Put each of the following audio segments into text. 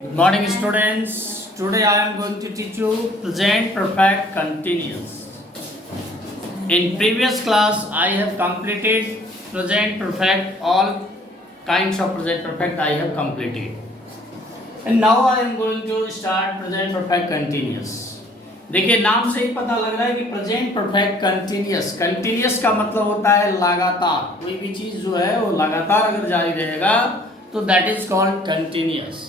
Good morning, students. Today I am going to teach you present perfect continuous. In previous class, I have completed present perfect. All kinds of present perfect I have completed. And now I am going to start present perfect continuous. देखिए नाम से ही पता लग रहा है कि present perfect continuous. Continuous का मतलब होता है लगातार. कोई भी चीज जो है वो लगातार अगर जारी रहेगा तो दैट इज कॉल्ड कंटिन्यूअस.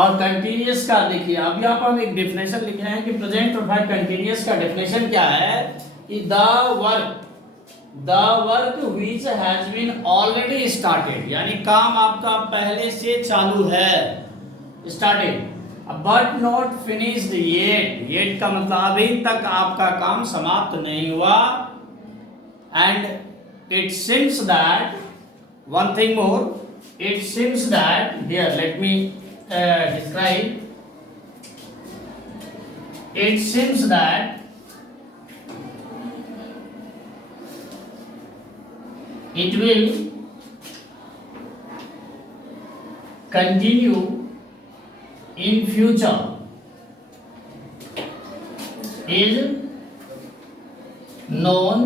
और कंटिन्यूअस का देखिए अभी आप हम एक डेफिनेशन लिख रहे हैं कि प्रेजेंट परफेक्ट कंटिन्यूअस का डेफिनेशन क्या है कि the work which has been already started, यानी काम आपका पहले से चालू है, started, but not finished yet का मतलब अभी तक आपका काम समाप्त नहीं हुआ. And it seems that one thing more, it seems that here let me describe. It seems that it will continue in future is known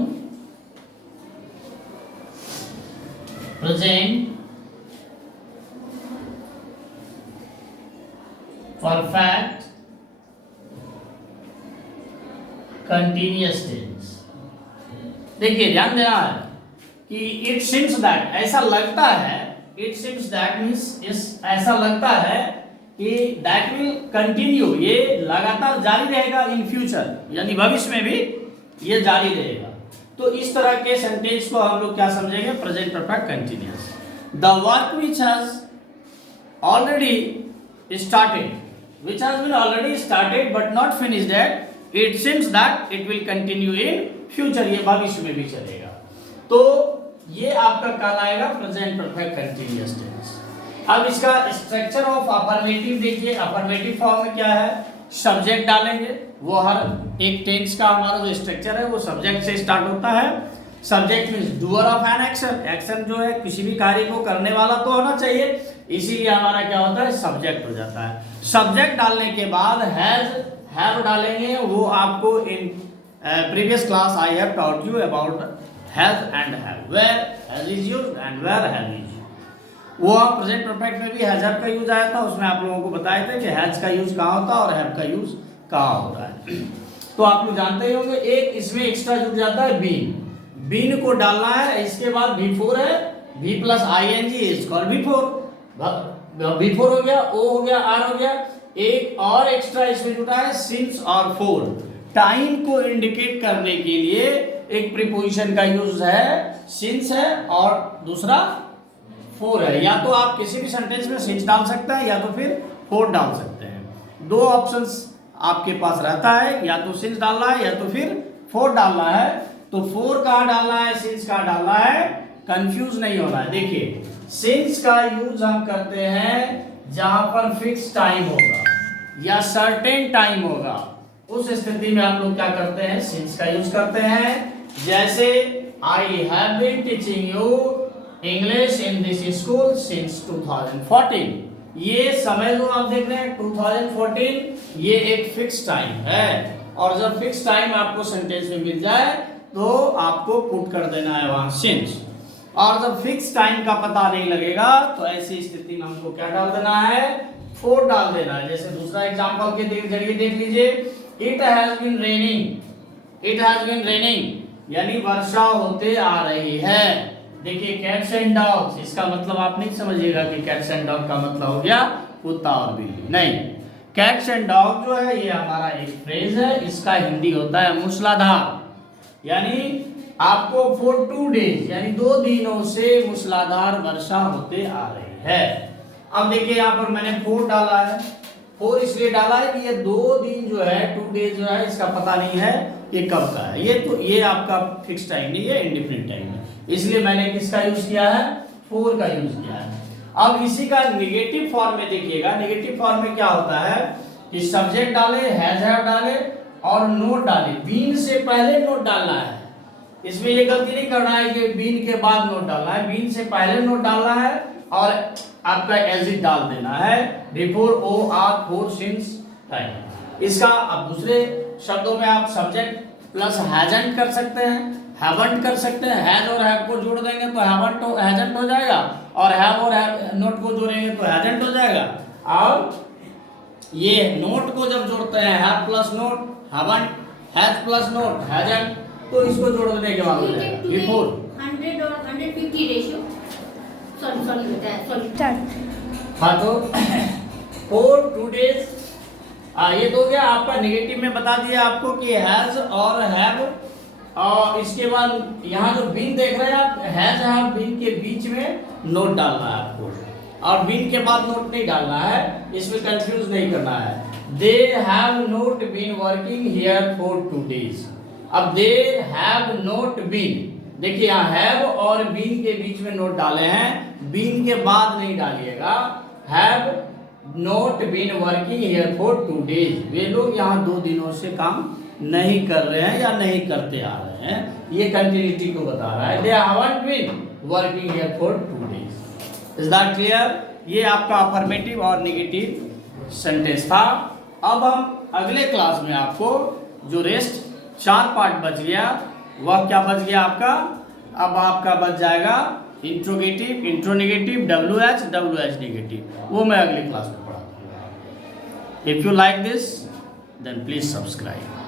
present perfect continuous tense. देखिए ध्यान देना है कि इट सीम्स दैट, ऐसा लगता है, it seems that means ऐसा लगता है कि दैट विल कंटिन्यू, ये लगातार जारी रहेगा इन फ्यूचर, यानी भविष्य में भी ये जारी रहेगा. तो इस तरह के सेंटेंस को हम लोग क्या समझेंगे, present perfect continuous. The work which has already started, which has been already started but not finished yet, it seems that it will continue in future, ये भविष्य में भी चलेगा. तो ये आपका कहलाएगा प्रेजेंट परफेक्ट कंटिन्यूअस टेंस. अब इसका स्ट्रक्चर ऑफ अफर्मेटिव देखिए. अफर्मेटिव फॉर्म में क्या है, सब्जेक्ट डालेंगे. वो हर एक टेंस का हमारा जो स्ट्रक्चर है वो सब्जेक्ट से स्टार्ट होता है. Subject means doer of an action. Action जो है किसी भी कार्य को करने वाला तो होना चाहिए, इसीलिए हमारा क्या होता है, सब्जेक्ट हो जाता है. सब्जेक्ट डालने के बाद हैज हैव डालेंगे. वो आपको in previous class I have taught you about has and have. Where has is used and where has is. वो आप प्रेजेंट परफेक्ट में भी हैज हैव का यूज आया था, उसमें आप लोगों को बताए थे कि हैज का यूज कहाँ होता है और हैव का यूज कहाँ हो रहा है. तो आप लोग जानते ही होंगे. एक इसमें एक्स्ट्रा जुड़ जाता है बीन. बीन को डालना है, इसके बाद बिफोर है, B plus I N G is called before. Before हो गया, ओ हो गया, आर हो गया. एक और एक्स्ट्रा इसमें जुटा है सिंस और फोर. टाइम को इंडिकेट करने के लिए एक प्रीपोजिशन का यूज है, सिंस है और दूसरा फोर है. या तो आप किसी भी सेंटेंस में सिंस डाल सकते हैं या तो फिर फोर डाल सकते हैं. दो ऑप्शंस आपके पास रहता है, या तो सिंस डालना है या तो फिर फोर डालना है. तो फोर कहाँ डालना है, सिंस कहाँ डालना है, कंफ्यूज नहीं होना है. देखिए सिंस का यूज हम करते हैं जहां पर फिक्स टाइम होगा या सर्टेन टाइम होगा, उस स्थिति में हम लोग क्या करते हैं, सिंस का यूज करते हैं. जैसे I have been teaching you English in this school since 2014. ये समय जो आप देख रहे हैं 2014, ये एक फिक्स टाइम है. और जब फिक्स टाइम आपको सेंटेंस में मिल जाए तो आपको पुट कर देना है वहां सिंस. और जब फिक्स टाइम का पता नहीं लगेगा तो ऐसी स्थिति में हमको क्या डाल देना है, फोर डाल देना है. जैसे दूसरा एग्जांपल के जरिए देख लीजिए. It has been raining, it has been raining यानी वर्षा होते आ रही है. देखिए कैट्स एंड डॉग्स, इसका मतलब आप नहीं समझिएगा कि कैट्स एंड डॉग का मतलब हो गया कुत्ता और बिल्ली, नहीं. कैट्स एंड डॉग जो है ये हमारा एक फ्रेज है, इसका हिंदी होता है मूसलाधार. यानी आपको फॉर 2 days यानी 2 दिनों से मूसलाधार वर्षा होते आ रही है. अब देखिए यहाँ पर मैंने 4 डाला है. 4 इसलिए डाला है कि ये 2 दिन जो है 2 days जो है इसका पता नहीं है ये कब का है. ये तो ये आपका फिक्स टाइम नहीं है, इंडिफिनिट टाइम है, इसलिए मैंने किसका यूज किया है, 4 का यूज किया है. अब इसी का निगेटिव फॉर्म में देखिएगा. निगेटिव फॉर्म में क्या होता है कि सब्जेक्ट डाले, हैज हैव डाले और नोट डाले. बीन से पहले नोट डालना है. इसमें ये गलती नहीं करना है कि बीन के बाद नोट डालना है. बीन से पहले नोट डालना है और आपका एज इट डाल देना है before or for since time. इसका अब दूसरे शब्दों में आप सब्जेक्ट प्लस हैजंट कर सकते हैं, हैवंट कर सकते हैं। हैज और हैव को जोड़ देंगे तो हैवंट हो हैजंट हो जाएगा, और हैव और हैव नोट को जोड़ेंगे तो हैजंट हो जाएगा। और ये नोट को जब जोड़ते हैं have plus note haven't, has plus note hasn't, तो इसको जोड़ देने के बाद हो जाएगा बिफोर 100 और 150 रेशियो। सॉरी बेटा सॉरी। हाँ तो फॉर 2 डेज ये तो हो गया आपका। नेगेटिव में बता दिया आपको कि हैज और हैव, और इसके बाद यहाँ जो बीन देख रहे हैं आप, हैज हैव बीन के बीच में नोट डालना है आपको, और बीन के बाद नोट नहीं डालना है, इसमें कंफ्यूज नहीं करना है। They have not been working here for 2 days. अब दे हैव नोट बीन, देखिए यहाँ हैव और बीन के बीच में नोट डाले हैं, बीन के बाद नहीं डालिएगा। Have not been working here for 2 days, वे लोग यहाँ 2 दिनों से काम नहीं कर रहे हैं या नहीं करते आ रहे हैं, ये कंटिन्यूटी को बता रहा है। They haven't been working here for 2 days. Is that clear? ये आपका अफर्मेटिव और नेगेटिव सेंटेंस था। अब हम अगले क्लास में आपको जो रेस्ट 4 पार्ट बच गया, वह क्या बच गया आपका? अब आपका बच जाएगा इंट्रोगेटिव, इंट्रोनेगेटिव, WH नेगेटिव, वो मैं अगली क्लास में पढ़ा दूंगा। If you like this then please subscribe.